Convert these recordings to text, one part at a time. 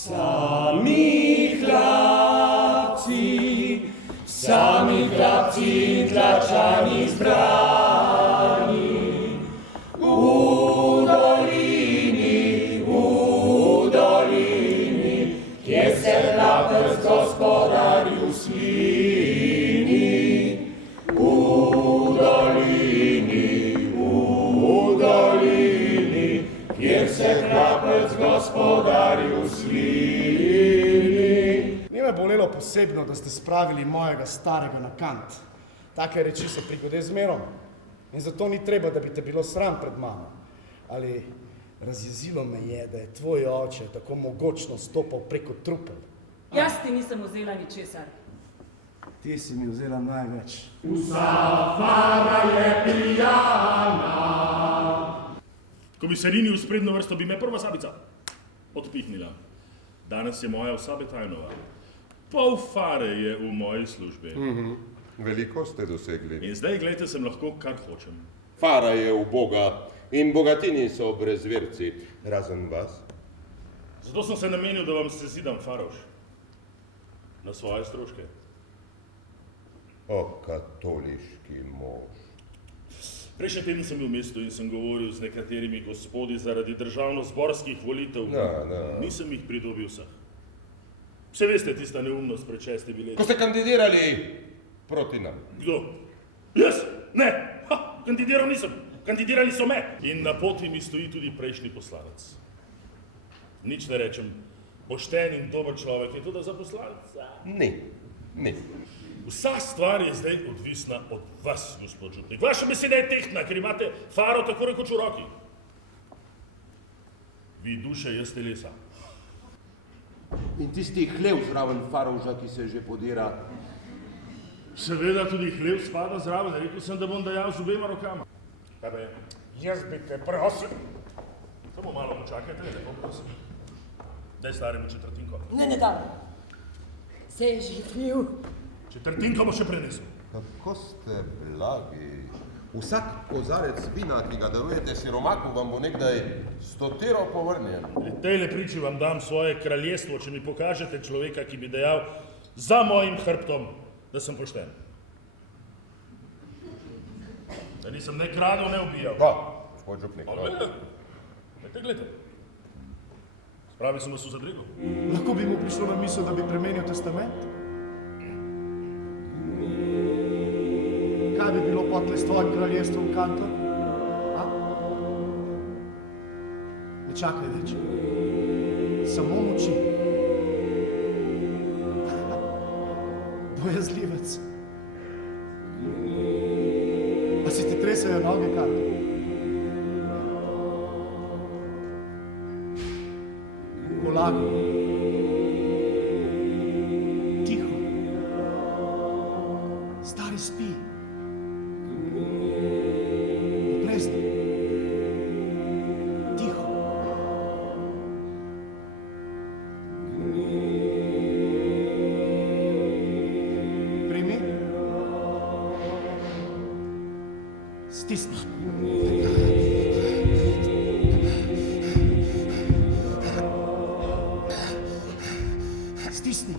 Sami hlapci tlačani zbrani, v dolini, kjer se hlapec gospodarju slini. V dolini, kjer se hlapec gospodarju slini. Ni me bolelo posebno, da ste spravili mojega starega na kant. Take reči se prigode zmerom. In zato ni treba, da bi te bilo sram pred mano. Ali razjezilo me je, da je tvoj oče tako mogočno stopal preko trupel. Jaz ti nisem vzela ničesar. Ti si mi vzela največ. Vsa fara je pijana. Ko bi se rinil v sprednjo vrsto, bi me prva sabica odpihnila. Danes je moja vsa Betajnova. Pol fare je v moji službi. Veliko ste dosegli. In zdaj, glejte, sem lahko kar hočem. Fara je uboga in bogatini so brezverci, razen vas. Zato sem se namenil, da vam sezidam faroš. Na svoje stroške. O, katoliški mož. Prejšnji teden sem bil v mestu in sem govoril z nekaterimi gospodi zaradi državno-zborskih volitev. Nisem jih pridobil vseh. Vse veste, tista neumnost pred 6 leti. Ko ste kandidirali proti nam. Kdo? Jaz? Ne! Kandidiral nisem. Kandidirali so me. In na poti mi stoji tudi prejšnji poslanec. Nič ne rečem. Pošten in dober človek je tudi za poslanca. Ni. Vsa stvar je zdaj odvisna od vas, gospod župnik. Vaša beseda je tehtna, ker imate faro tako rekoč v roki. Vi duše, jaz telesa. In tisti hlev zraven farovža, ki se že podira. Seveda tudi hlev spada zraven. Rekel sem, da bom dajal z obema rokama. Kaj pa je? Jaz bi te prosil. Samo malo počakajte, lepo prosim. Daj staremu četrtinko. Ne dam. Se je že hlev. Četrtinko bo še prenesel. Kako ste blagi. Vsak kozarec vina, ki ga darujete siromaku, vam bo nekdaj 100 povrnjen. Pri tejle priči vam dam svoje kraljestvo, če mi pokažete človeka, ki bi dejal za mojim hrbtom, da sem pošten. Da nisem ne kradel, ne ubijal. Gospod župnik. Glejte. Spravi sem vas v zadrigo. Lahko bi mu prišlo na misel, da bi premenil testament? Kaj bi bilo potlej s tvojim kraljestvom, Kantor? Ne čakaj več. Samo moči. Bojazljivec. A si ti tresejo noge, Kantor? Polagaj. Tiho. Stari spi. Oprezni. Tiho. Primi. Stisni. Stisni.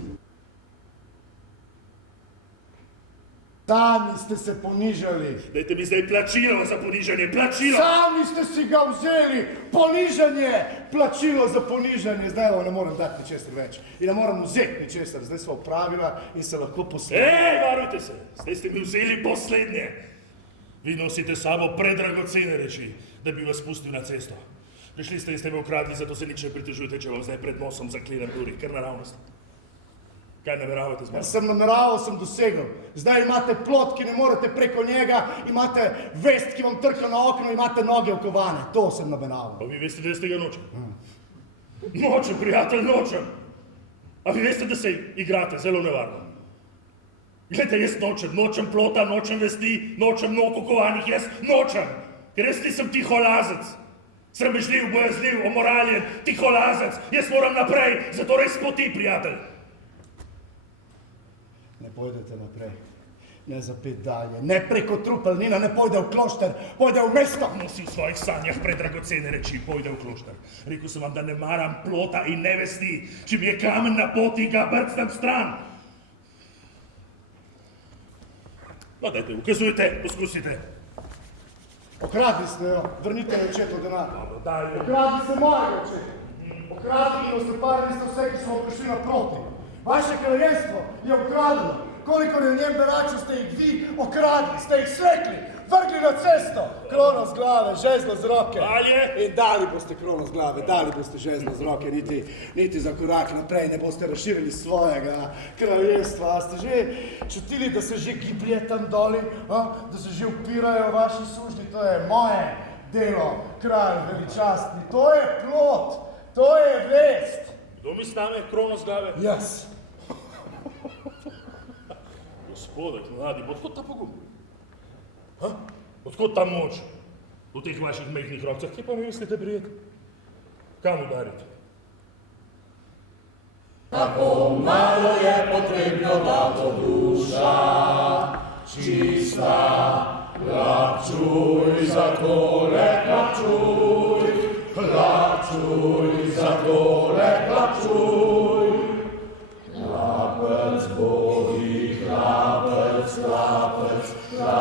Sami ste se ponižali. Dajte mi zdaj plačilo za ponižanje, plačilo! Sami ste si ga vzeli, ponižanje, plačilo za ponižanje. Zdaj vam ne morem dati ničesar več in ne morem vzeti ničesar. Zdaj sva opravila in se lahko poslednje. Varujte se, zdaj ste mi vzeli poslednje. Vi nosite sabo predragocene reči, da bi vas pustil na cesto. Prišli ste in ste me ukradli, zato se nič ne pritožujte, če vam zdaj pred nosom zaklinem duri, ker naravnost. Kaj nameravate z mano? Sem nameraval, sem dosegel. Zdaj imate plot, ki ne morete preko njega, imate vest, ki vam trka na okno, imate noge okovane. To sem nameraval. Pa vi veste, da jaz tega nočem? Nočem, prijatelj, nočem. A vi veste, da se igrate zelo nevarno? Glejte, jaz nočem plota, nočem vesti, nočem nog okovanih, jaz nočem. Ker jaz nisem tiholazec. Sramežljiv, bojazljiv, omoraljen, tiholazec. Jaz moram naprej, zato res poti, prijatelj. Ne pojdete naprej. Ne zapet dalje, ne preko trupelnina, ne pojde v klošter, pojde v mesto. Nosi v svojih sanjah predragocene reči, pojde v klošter. Rekel sem vam, da ne maram plota in nevesti. Če mi je kamen na poti, ga brcnem stran. No, dajte, ukazujte, poskusite. Okradli ste jo, vrnite mi očetov denar. Daj, Okradli ste mojega očeta. Okradli in ostruparili ste vse, ki smo prišli naproti. Vaše kraljestvo je ukradlo. Koliko je v njem beračev ste jih vi okradli, ste jih svekli, vrgli na cesto. Krono z glave, žezlo z roke. Dalje. In dali boste krono z glave, dali boste žezlo z roke, niti za korak naprej ne boste razširili svojega kraljestva. A ste že čutili, da se že giblje tam doli, da se že upirajo vaši sužnji? To je moje delo, kralj veličastni. To je plot, to je vest. Kdo mi sname krono z glave? Jaz. Gospodek, mladi, odkot ta pogum? Odkot ta moč? V teh vaših mehnih rokcah, kje pa mi mislite prijeti? Kam udariti? Tako malo je potrebno, da bo duša čista. Hlapčuj za tole, hlapčuj, hlapčuj za tole, hlapčuj. Hlapec bodi, hlapec, hlapec, hlapec.